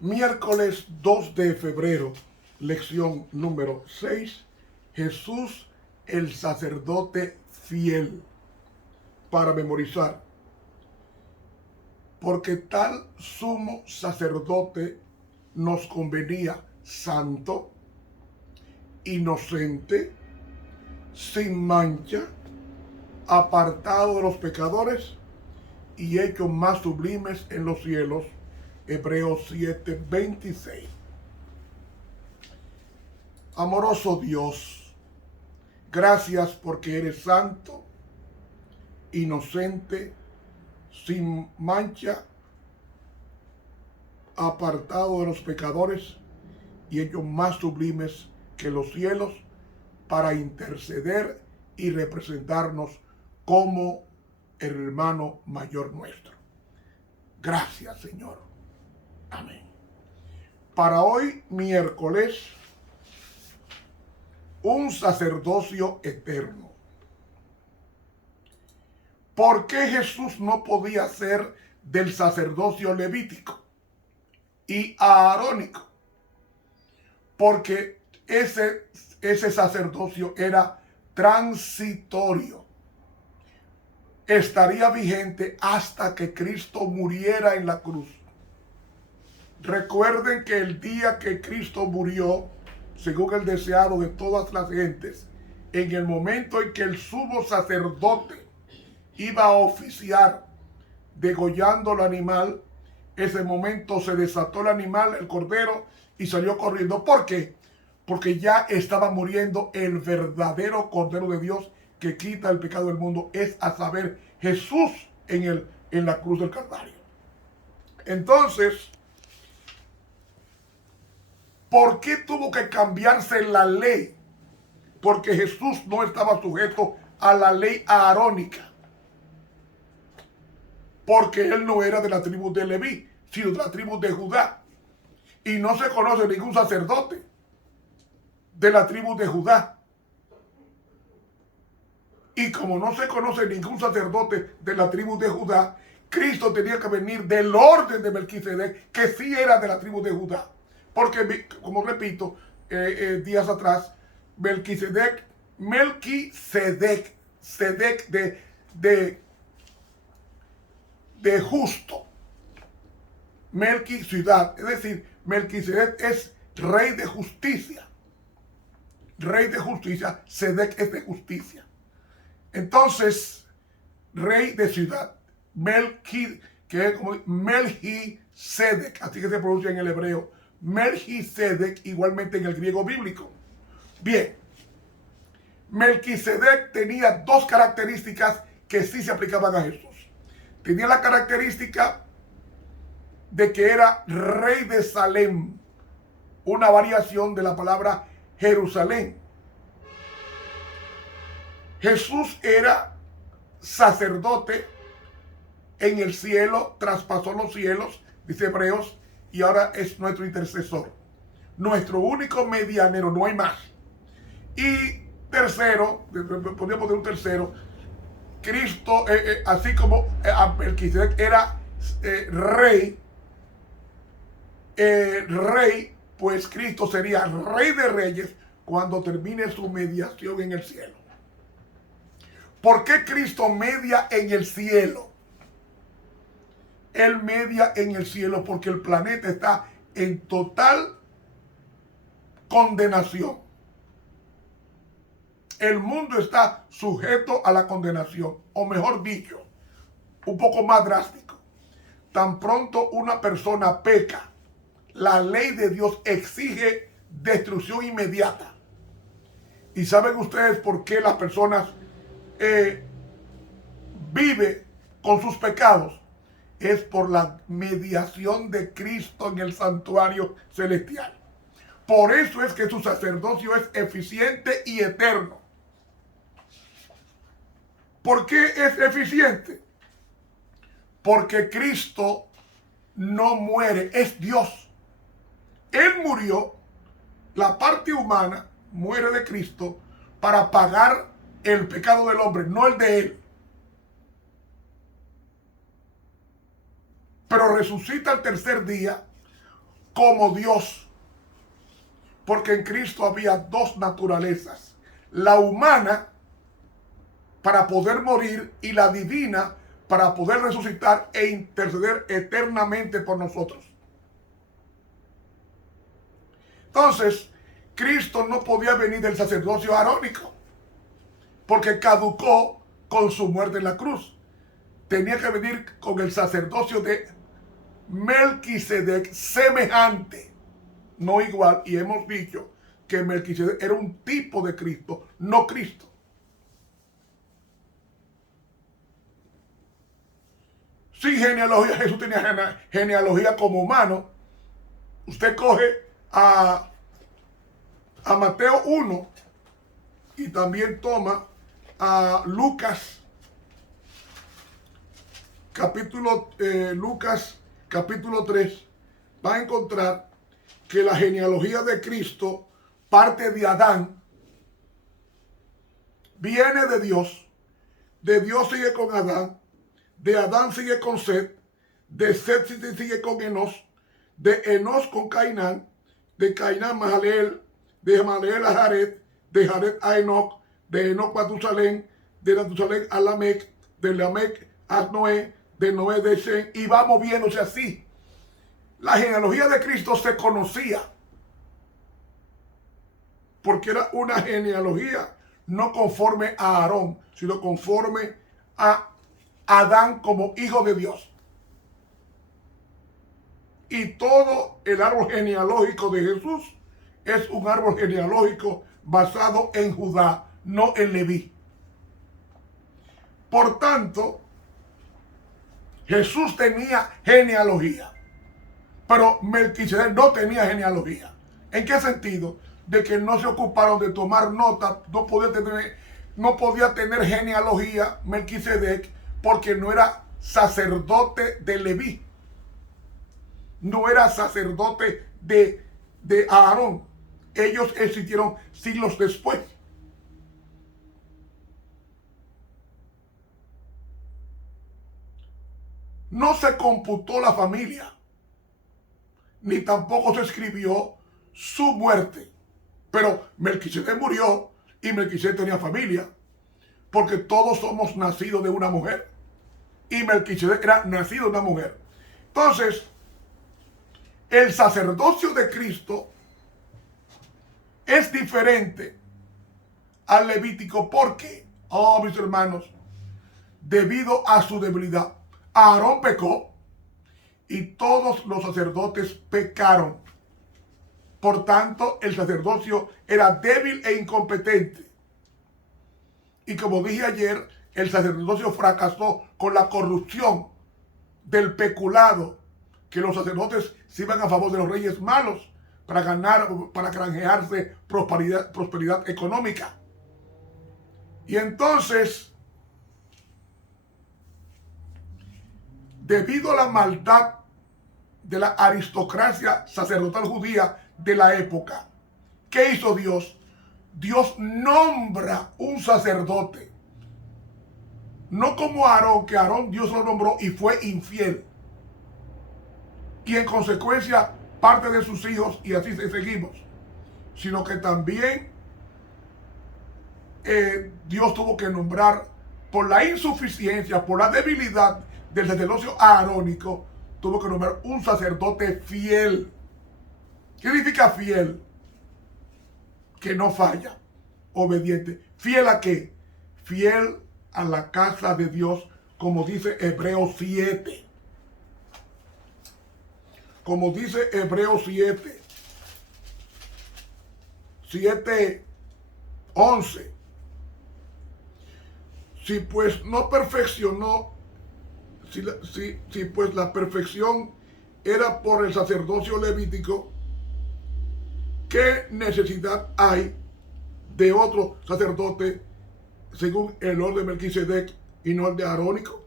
Miércoles 2 de febrero, lección número 6. Jesús, el sacerdote fiel. Para memorizar. Porque tal sumo sacerdote nos convenía santo, inocente, sin mancha, apartado de los pecadores y hecho más sublimes en los cielos. Hebreos 7:26. Amoroso Dios, gracias porque eres santo, inocente, sin mancha, apartado de los pecadores y hecho más sublimes que los cielos, para interceder y representarnos como el hermano mayor nuestro. Gracias, Señor. Amén. Para hoy, miércoles, un sacerdocio eterno. ¿Por qué Jesús no podía ser del sacerdocio levítico y aarónico? Porque ese sacerdocio era transitorio. Estaría vigente hasta que Cristo muriera en la cruz. Recuerden que el día que Cristo murió, según el deseado de todas las gentes, en el momento en que el sumo sacerdote iba a oficiar degollando al animal, ese momento se desató el animal, el cordero, y salió corriendo. ¿Por qué? Porque ya estaba muriendo el verdadero Cordero de Dios que quita el pecado del mundo, es a saber, Jesús en la cruz del Calvario. Entonces, ¿por qué tuvo que cambiarse la ley? Porque Jesús no estaba sujeto a la ley aarónica. Porque él no era de la tribu de Leví, sino de la tribu de Judá. Y no se conoce ningún sacerdote de la tribu de Judá. Y como no se conoce ningún sacerdote de la tribu de Judá, Cristo tenía que venir del orden de Melquisedec, que sí era de la tribu de Judá. Porque, como repito, días atrás, Melquisedec de justo. Melquisedec, es decir, Melquisedec es rey de justicia. Rey de justicia, Sedec es de justicia. Entonces, rey de ciudad, Melquisedec, así que se pronuncia en el hebreo, Melquisedec, igualmente en el griego bíblico. Bien, Melquisedec tenía dos características que sí se aplicaban a Jesús. Tenía la característica de que era rey de Salem, una variación de la palabra Jerusalén. Jesús era sacerdote en el cielo, traspasó los cielos, dice Hebreos, y ahora es nuestro intercesor, nuestro único medianero, no hay más. Y tercero, podríamos poner un tercero, Cristo, así como Melquisedec era rey, pues Cristo sería rey de reyes cuando termine su mediación en el cielo. ¿Por qué Cristo media en el cielo? Él media en el cielo porque el planeta está en total condenación. El mundo está sujeto a la condenación, o mejor dicho, un poco más drástico. Tan pronto una persona peca, la ley de Dios exige destrucción inmediata. ¿Y saben ustedes por qué las personas viven con sus pecados? Es por la mediación de Cristo en el santuario celestial. Por eso es que su sacerdocio es eficiente y eterno. ¿Por qué es eficiente? Porque Cristo no muere, es Dios. Él murió, la parte humana muere de Cristo para pagar el pecado del hombre, no el de él. Pero resucita al tercer día como Dios. Porque en Cristo había dos naturalezas. La humana para poder morir y la divina para poder resucitar e interceder eternamente por nosotros. Entonces, Cristo no podía venir del sacerdocio arónico porque caducó con su muerte en la cruz. Tenía que venir con el sacerdocio de Melquisedec semejante, no igual, y hemos dicho que Melquisedec era un tipo de Cristo, no Cristo. Sin genealogía, Jesús tenía genealogía como humano. Usted coge a Mateo 1 y también toma a Lucas capítulo 3, va a encontrar que la genealogía de Cristo parte de Adán, viene de Dios sigue con Adán, de Adán sigue con Set, de Set sigue con Enos, de Enos con Cainán, de Cainán Mahaleel, de Mahaleel a Jared, de Jared a Enoc, de Enoc a Matusalén, de Matusalén a Lamec, de Lamec a Noé, de Noé de Shem, y va moviéndose así. La genealogía de Cristo se conocía porque era una genealogía no conforme a Aarón, sino conforme a Adán como hijo de Dios. Y todo el árbol genealógico de Jesús es un árbol genealógico basado en Judá, no en Leví. Por tanto, Jesús tenía genealogía, pero Melquisedec no tenía genealogía. ¿En qué sentido? De que no se ocuparon de tomar nota, no podía tener genealogía Melquisedec porque no era sacerdote de Leví, no era sacerdote de Aarón. Ellos existieron siglos después. No se computó la familia, ni tampoco se escribió su muerte. Pero Melquisedec murió y Melquisedec tenía familia, porque todos somos nacidos de una mujer. Y Melquisedec era nacido de una mujer. Entonces, el sacerdocio de Cristo es diferente al levítico. ¿Por qué? Oh, mis hermanos, debido a su debilidad. Aarón pecó y todos los sacerdotes pecaron. Por tanto, el sacerdocio era débil e incompetente. Y como dije ayer, el sacerdocio fracasó con la corrupción del peculado, que los sacerdotes se iban a favor de los reyes malos para granjearse prosperidad económica. Y entonces, debido a la maldad de la aristocracia sacerdotal judía de la época, ¿qué hizo Dios? Dios nombra un sacerdote. No como Aarón, que Aarón Dios lo nombró y fue infiel. Y en consecuencia, parte de sus hijos, y así seguimos. Sino que también Dios tuvo que nombrar, por la insuficiencia, por la debilidad del sacerdocio aarónico, tuvo que nombrar un sacerdote fiel. ¿Qué significa fiel? Que no falla, obediente. ¿Fiel a qué? Fiel a la casa de Dios, como dice Hebreos 7. Como dice Hebreos 7:11. Si pues no perfeccionó, si pues la perfección era por el sacerdocio levítico, ¿qué necesidad hay de otro sacerdote según el orden de Melquisedec y no el de arónico?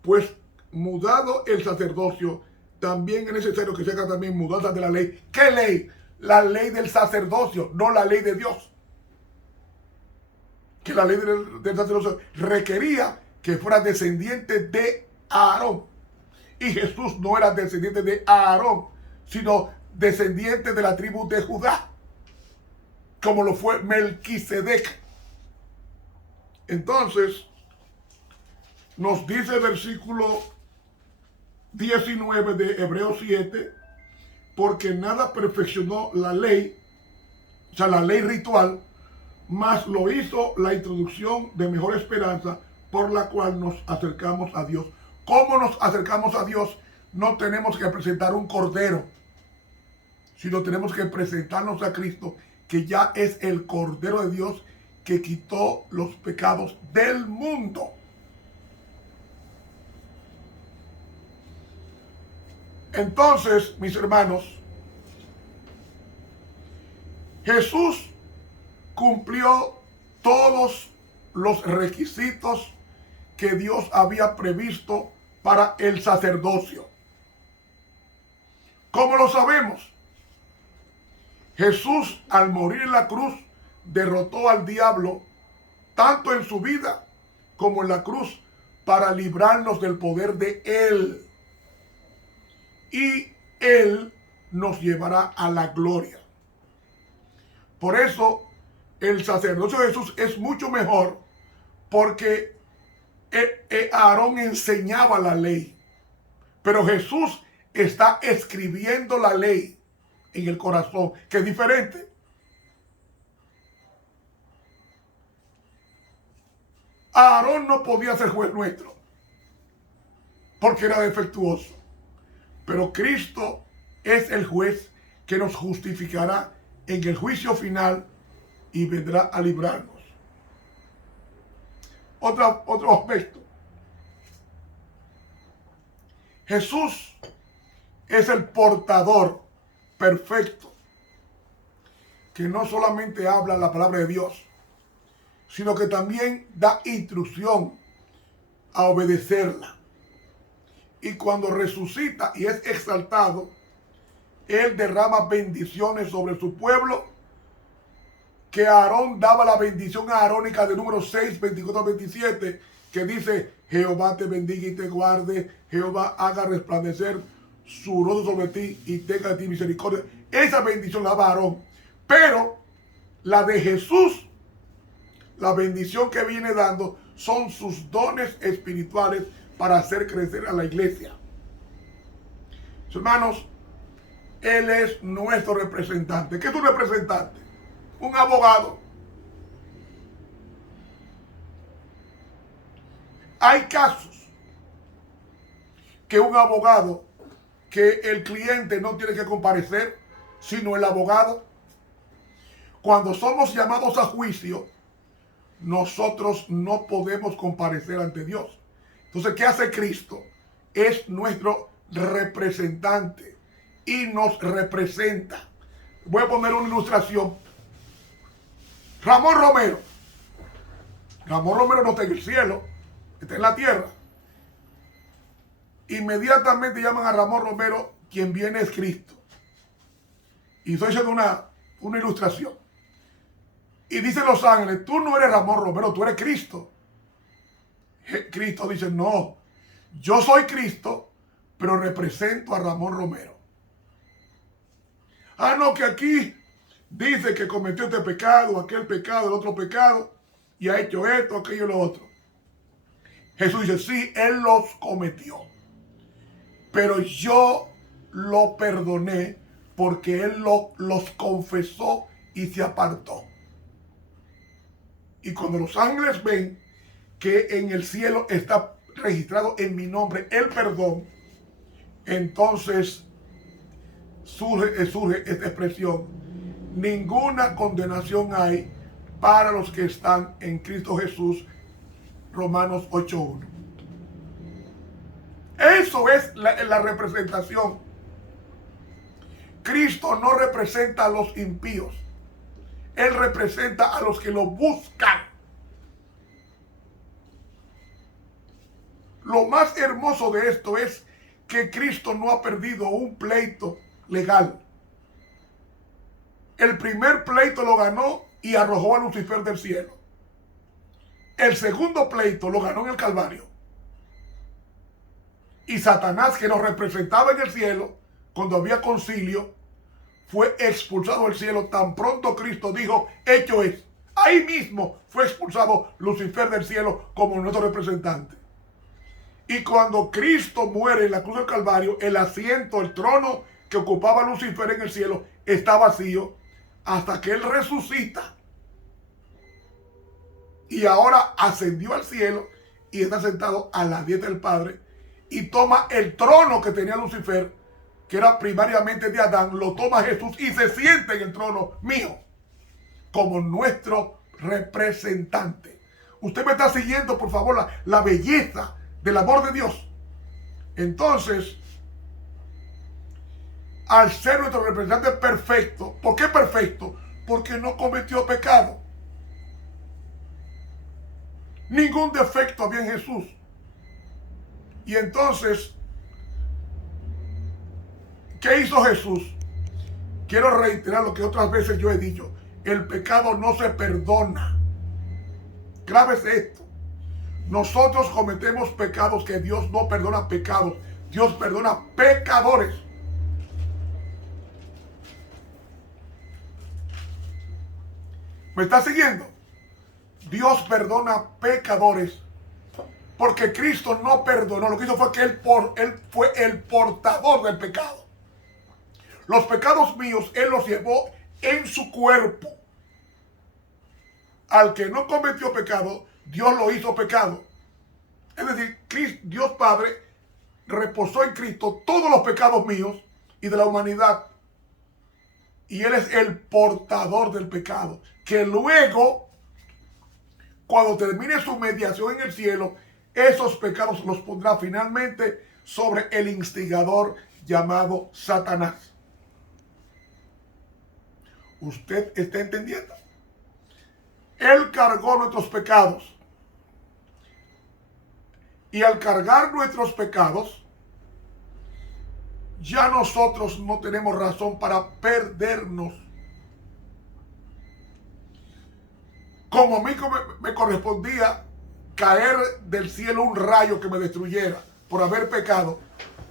Pues mudado el sacerdocio, también es necesario que se haga también mudanza de la ley. ¿Qué ley? La ley del sacerdocio, no la ley de Dios. Que la ley del sacerdocio requería que fuera descendiente de Aarón. Y Jesús no era descendiente de Aarón, sino descendiente de la tribu de Judá, como lo fue Melquisedec. Entonces, nos dice el versículo 19 de Hebreos 7, porque nada perfeccionó la ley, o sea, la ley ritual, mas lo hizo la introducción de mejor esperanza, por la cual nos acercamos a Dios. ¿Cómo nos acercamos a Dios? No tenemos que presentar un cordero, sino tenemos que presentarnos a Cristo, que ya es el Cordero de Dios que quitó los pecados del mundo. Entonces, mis hermanos, Jesús cumplió todos los requisitos que Dios había previsto para el sacerdocio. ¿Cómo lo sabemos? Jesús, al morir en la cruz, derrotó al diablo tanto en su vida como en la cruz para librarnos del poder de él. Y él nos llevará a la gloria. Por eso el sacerdocio de Jesús es mucho mejor, porque Aarón enseñaba la ley, pero Jesús está escribiendo la ley en el corazón, que es diferente. Aarón no podía ser juez nuestro porque era defectuoso, pero Cristo es el juez que nos justificará en el juicio final y vendrá a librarnos. Otro aspecto. Jesús es el portador perfecto que no solamente habla la palabra de Dios, sino que también da instrucción a obedecerla. Y cuando resucita y es exaltado, él derrama bendiciones sobre su pueblo, que Aarón daba la bendición arónica de número 6, 24 al 27, que dice: Jehová te bendiga y te guarde, Jehová haga resplandecer su rostro sobre ti y tenga de ti misericordia. Esa bendición la daba Aarón. Pero la de Jesús, la bendición que viene dando, son sus dones espirituales para hacer crecer a la iglesia. Hermanos, él es nuestro representante. ¿Qué es un representante? Un abogado. Hay casos que un abogado, que el cliente no tiene que comparecer, sino el abogado. Cuando somos llamados a juicio, nosotros no podemos comparecer ante Dios. Entonces, ¿qué hace Cristo? Es nuestro representante y nos representa. Voy a poner una ilustración. Ramón Romero no está en el cielo, está en la tierra. Inmediatamente llaman a Ramón Romero, quien viene es Cristo. Y estoy haciendo una ilustración. Y dicen los ángeles: tú no eres Ramón Romero, tú eres Cristo. Cristo dice: no, yo soy Cristo, pero represento a Ramón Romero. Ah, no, que aquí dice que cometió este pecado, aquel pecado, el otro pecado, y ha hecho esto, aquello y lo otro. Jesús dice: sí, él los cometió, pero yo lo perdoné porque él los confesó y se apartó. Y cuando los ángeles ven que en el cielo está registrado en mi nombre el perdón, entonces surge esta expresión: ninguna condenación hay para los que están en Cristo Jesús. Romanos 8:1. Eso es la representación. Cristo no representa a los impíos, él representa a los que lo buscan. Lo más hermoso de esto es que Cristo no ha perdido un pleito legal. El primer pleito lo ganó y arrojó a Lucifer del cielo. El segundo pleito lo ganó en el Calvario. Y Satanás, que nos representaba en el cielo cuando había concilio, fue expulsado del cielo tan pronto Cristo dijo, hecho es. Ahí mismo fue expulsado Lucifer del cielo como nuestro representante. Y cuando Cristo muere en la cruz del Calvario, el asiento, el trono que ocupaba Lucifer en el cielo está vacío hasta que Él resucita. Y ahora ascendió al cielo y está sentado a la diestra del Padre y toma el trono que tenía Lucifer, que era primariamente de Adán, lo toma Jesús y se sienta en el trono mío como nuestro representante. Usted me está siguiendo, por favor, la belleza del amor de Dios. Entonces, al ser nuestro representante perfecto, ¿por qué perfecto? Porque no cometió pecado. Ningún defecto había en Jesús. Y entonces, ¿qué hizo Jesús? Quiero reiterar lo que otras veces yo he dicho. El pecado no se perdona. Grave es esto. Nosotros cometemos pecados que Dios no perdona pecados. Dios perdona pecadores. ¿Me está siguiendo? Dios perdona pecadores. Porque Cristo no perdonó. Lo que hizo fue que Él fue el portador del pecado. Los pecados míos Él los llevó en su cuerpo. Al que no cometió pecado, Dios lo hizo pecado. Es decir, Dios Padre reposó en Cristo todos los pecados míos y de la humanidad. Y Él es el portador del pecado. Que luego, cuando termine su mediación en el cielo, esos pecados los pondrá finalmente sobre el instigador llamado Satanás. ¿Usted está entendiendo? Él cargó nuestros pecados. Y al cargar nuestros pecados, ya nosotros no tenemos razón para perdernos. Como a mí me correspondía caer del cielo un rayo que me destruyera por haber pecado,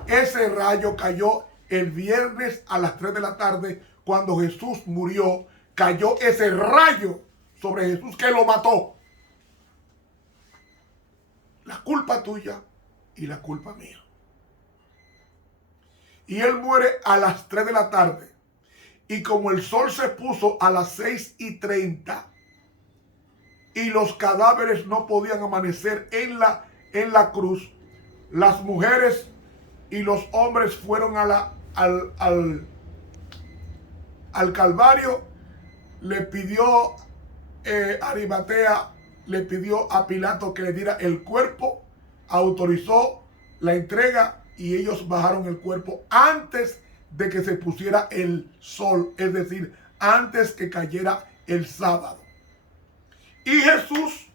ese rayo cayó el viernes a las 3 de la tarde cuando Jesús murió. Cayó ese rayo sobre Jesús que lo mató. La culpa tuya y la culpa mía. Y Él muere a las 3 de la tarde. Y como el sol se puso a las 6:30 y los cadáveres no podían amanecer en la cruz, las mujeres y los hombres fueron al Calvario. Le pidió Arimatea, le pidió a Pilato que le diera el cuerpo, autorizó la entrega y ellos bajaron el cuerpo antes de que se pusiera el sol, es decir, antes que cayera el sábado. Y Jesús,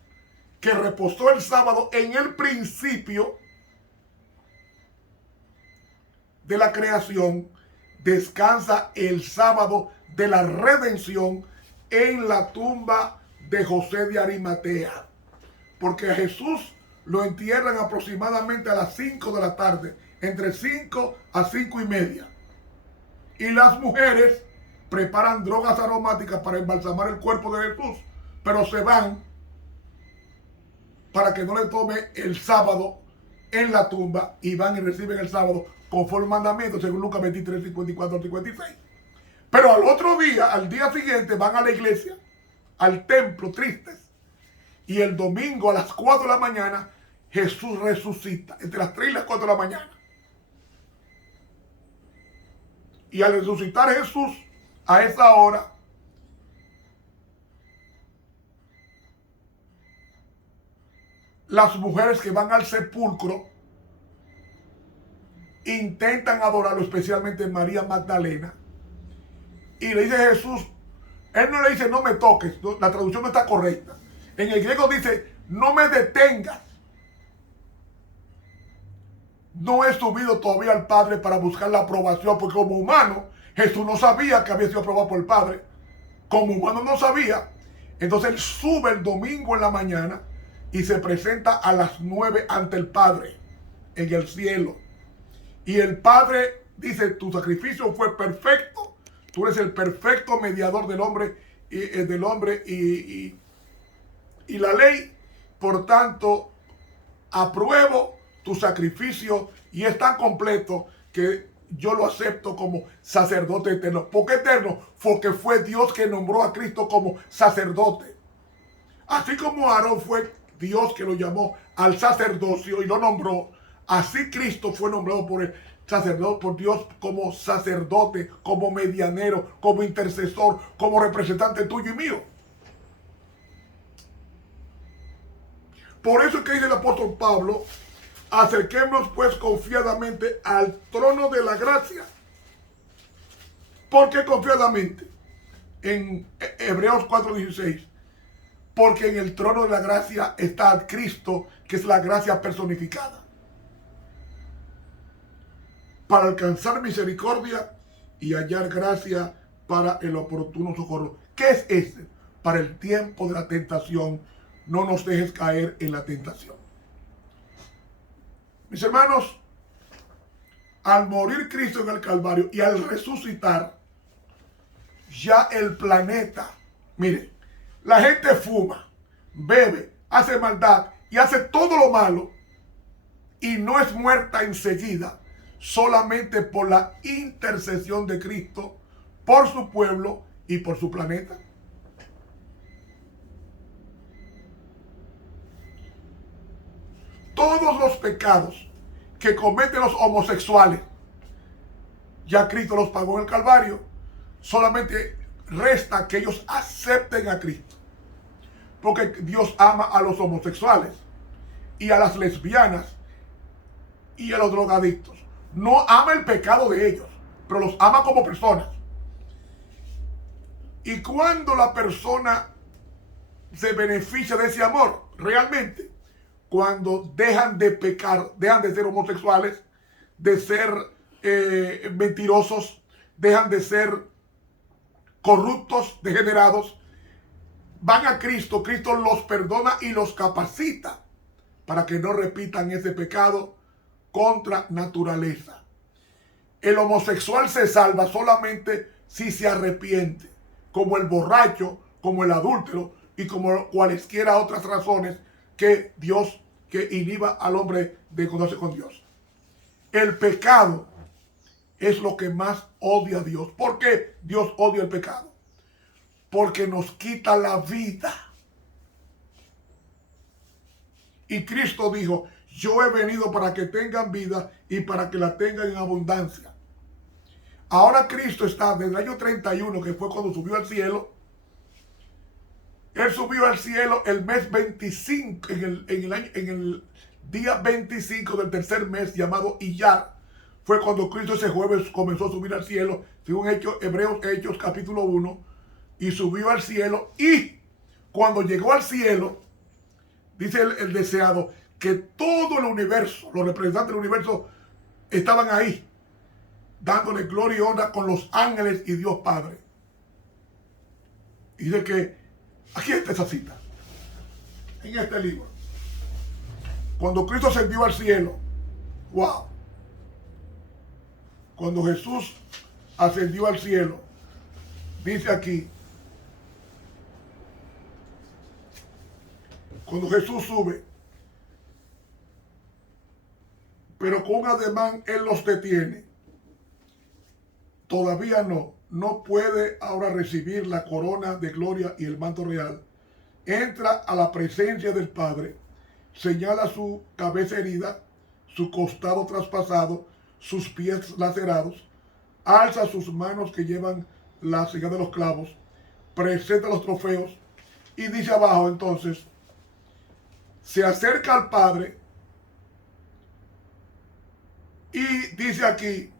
que reposó el sábado en el principio de la creación, descansa el sábado de la redención en la tumba de José de Arimatea. Porque a Jesús lo entierran aproximadamente a las 5 de la tarde, entre 5 a 5:30. Y las mujeres preparan drogas aromáticas para embalsamar el cuerpo de Jesús, pero se van para que no le tome el sábado en la tumba y van y reciben el sábado conforme al mandamiento, según Lucas 23, 54 al 56. Pero al otro día, al día siguiente, van a la iglesia, al templo, tristes. Y el domingo a las 4 de la mañana, Jesús resucita, entre las 3 y las 4 de la mañana. Y al resucitar Jesús a esa hora, las mujeres que van al sepulcro intentan adorarlo, especialmente María Magdalena. Y le dice a Jesús, Él no le dice no me toques, la traducción no está correcta. En el griego dice no me detengas. No he subido todavía al Padre para buscar la aprobación, porque como humano Jesús no sabía que había sido aprobado por el Padre. Como humano no sabía. Entonces Él sube el domingo en la mañana y se presenta a las 9 ante el Padre en el cielo. Y el Padre dice, tu sacrificio fue perfecto, Tú eres el perfecto mediador del hombre y la ley. Por tanto, apruebo tu sacrificio y es tan completo que yo lo acepto como sacerdote eterno. ¿Por qué eterno? Porque fue Dios que nombró a Cristo como sacerdote. Así como Aarón fue Dios que lo llamó al sacerdocio y lo nombró, así Cristo fue nombrado por el sacerdote, por Dios como sacerdote, como medianero, como intercesor, como representante tuyo y mío. Por eso es que dice el apóstol Pablo, acerquémonos pues confiadamente al trono de la gracia. ¿Por qué confiadamente? En Hebreos 4:16. Porque en el trono de la gracia está Cristo, que es la gracia personificada, para alcanzar misericordia y hallar gracia para el oportuno socorro. ¿Qué es este? Para el tiempo de la tentación, no nos dejes caer en la tentación. Mis hermanos, al morir Cristo en el Calvario y al resucitar, ya el planeta, mire, la gente fuma, bebe, hace maldad y hace todo lo malo y no es muerta enseguida, solamente por la intercesión de Cristo, por su pueblo y por su planeta. Todos los pecados que cometen los homosexuales, ya Cristo los pagó en el Calvario. Solamente resta que ellos acepten a Cristo. Porque Dios ama a los homosexuales y a las lesbianas y a los drogadictos. No ama el pecado de ellos, pero los ama como personas. Y cuando la persona se beneficia de ese amor, realmente, cuando dejan de pecar, dejan de ser homosexuales, de ser mentirosos, dejan de ser corruptos, degenerados, van a Cristo, Cristo los perdona y los capacita para que no repitan ese pecado contra naturaleza. El homosexual se salva solamente si se arrepiente, como el borracho, como el adúltero y como cualesquiera otras razones que Dios, que inhiba al hombre de encontrarse con Dios. El pecado es lo que más odia a Dios. ¿Por qué Dios odia el pecado? Porque nos quita la vida. Y Cristo dijo, yo he venido para que tengan vida y para que la tengan en abundancia. Ahora Cristo está desde el año 31, que fue cuando subió al cielo. Él subió al cielo el mes 25, en el día 25 del tercer mes, llamado Iyar. Fue cuando Cristo ese jueves comenzó a subir al cielo, según Hechos capítulo 1, y subió al cielo. Y cuando llegó al cielo, dice el deseado, que todo el universo, los representantes del universo, estaban ahí, dándole gloria y honra con los ángeles y Dios Padre. Y dice que, aquí está esa cita, en este libro. Cuando Cristo ascendió al cielo, wow. Cuando Jesús ascendió al cielo, dice aquí, cuando Jesús sube, pero con un ademán Él los detiene. Todavía no puede ahora recibir la corona de gloria y el manto real. Entra a la presencia del Padre, señala su cabeza herida, su costado traspasado, sus pies lacerados, alza sus manos que llevan la señal de los clavos, presenta los trofeos y dice abajo entonces, se acerca al Padre y dice aquí,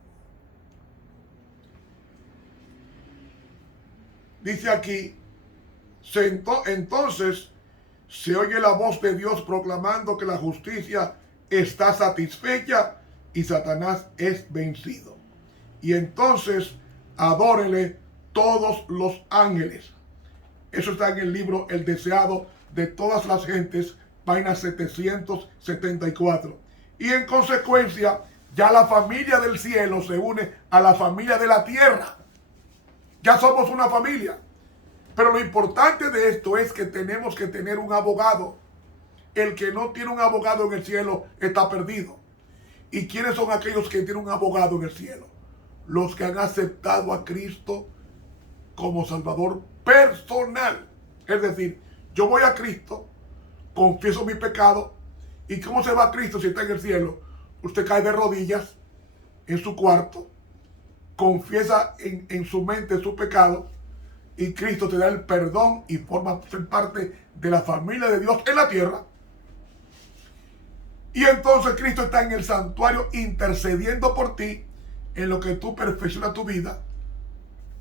entonces se oye la voz de Dios proclamando que la justicia está satisfecha y Satanás es vencido. Y entonces adórenle todos los ángeles. Eso está en el libro El Deseado de Todas las Gentes, página 774. Y en consecuencia, ya la familia del cielo se une a la familia de la tierra. Ya somos una familia. Pero lo importante de esto es que tenemos que tener un abogado. El que no tiene un abogado en el cielo está perdido. ¿Y quiénes son aquellos que tienen un abogado en el cielo? Los que han aceptado a Cristo como Salvador personal. Es decir, yo voy a Cristo, confieso mi pecado. ¿Y cómo se va a Cristo si está en el cielo? Usted cae de rodillas en su cuarto, confiesa en su mente su pecado, y Cristo te da el perdón y forma ser parte de la familia de Dios en la tierra. Y entonces Cristo está en el santuario intercediendo por ti en lo que tú perfeccionas tu vida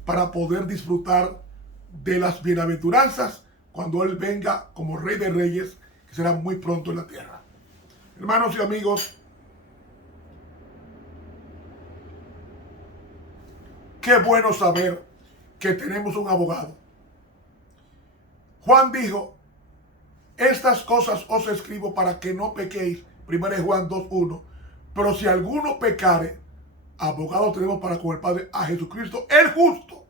para poder disfrutar de las bienaventuranzas cuando Él venga como Rey de Reyes, que será muy pronto en la tierra. Hermanos y amigos, qué bueno saber que tenemos un abogado. Juan dijo, estas cosas os escribo para que no pequéis. 1 Juan 2:1. Pero si alguno pecare, abogado tenemos para con el Padre, a Jesucristo el justo.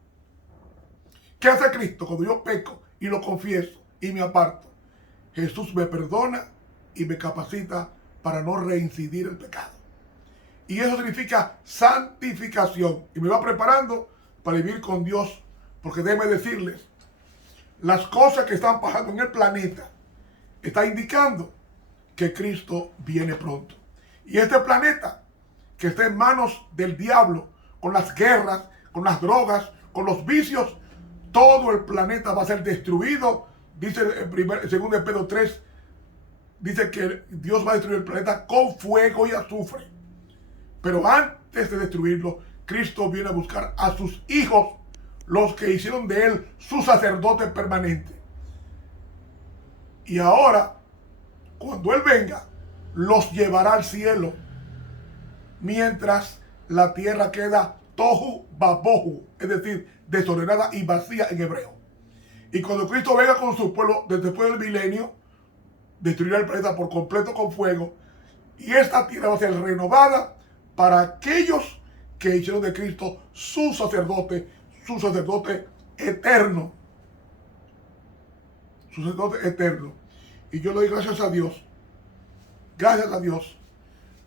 ¿Qué hace Cristo cuando yo peco y lo confieso y me aparto? Jesús me perdona y me capacita para no reincidir el pecado. Y eso significa santificación. Y me va preparando para vivir con Dios. Porque déjenme decirles, las cosas que están pasando en el planeta está indicando que Cristo viene pronto. Y este planeta que está en manos del diablo, con las guerras, con las drogas, con los vicios, todo el planeta va a ser destruido. Dice en 2 Pedro 3, dice que Dios va a destruir el planeta con fuego y azufre. Pero antes de destruirlo, Cristo viene a buscar a sus hijos, los que hicieron de Él su sacerdote permanente. Y ahora, cuando Él venga, los llevará al cielo, mientras la tierra queda tohu babohu, es decir, desordenada y vacía en hebreo. Y cuando Cristo venga con su pueblo después del milenio, destruirá el planeta por completo con fuego, y esta tierra va a ser renovada para aquellos que hicieron de Cristo su sacerdote eterno. Su sacerdote eterno. Y yo le doy gracias a Dios,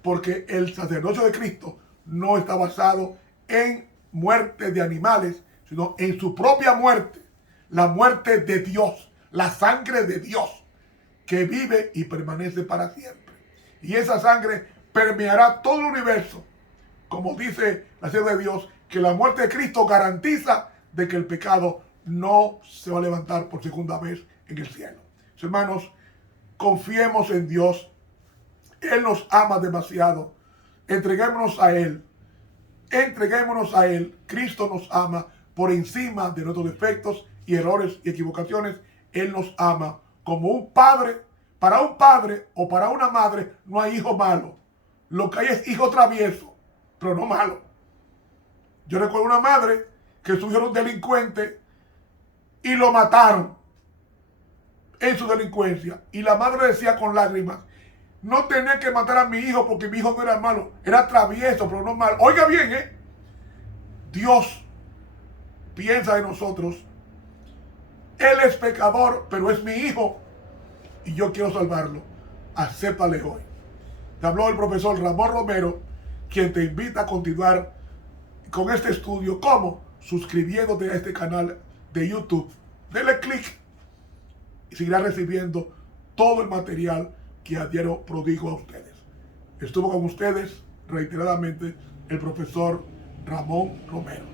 porque el sacerdocio de Cristo no está basado en muerte de animales, sino en su propia muerte, la muerte de Dios, la sangre de Dios, que vive y permanece para siempre. Y esa sangre permeará todo el universo, como dice la sierva de Dios, que la muerte de Cristo garantiza de que el pecado no se va a levantar por segunda vez en el cielo. Hermanos, confiemos en Dios. Él nos ama demasiado. Entreguémonos a Él. Cristo nos ama por encima de nuestros defectos y errores y equivocaciones. Él nos ama como un padre. Para un padre o para una madre no hay hijo malo. Lo que hay es hijo travieso, pero no malo. Yo recuerdo una madre que su hijo era un delincuente y lo mataron en su delincuencia. Y la madre decía con lágrimas, no tenía que matar a mi hijo porque mi hijo no era malo, era travieso, pero no malo. Oiga bien, Dios piensa en nosotros. Él es pecador, pero es mi hijo y yo quiero salvarlo. Acéptale hoy. Te habló el profesor Ramón Romero, quien te invita a continuar con este estudio. ¿Cómo? Suscribiéndote a este canal de YouTube. Dele clic y seguirás recibiendo todo el material que a diario prodigo a ustedes. Estuvo con ustedes reiteradamente el profesor Ramón Romero.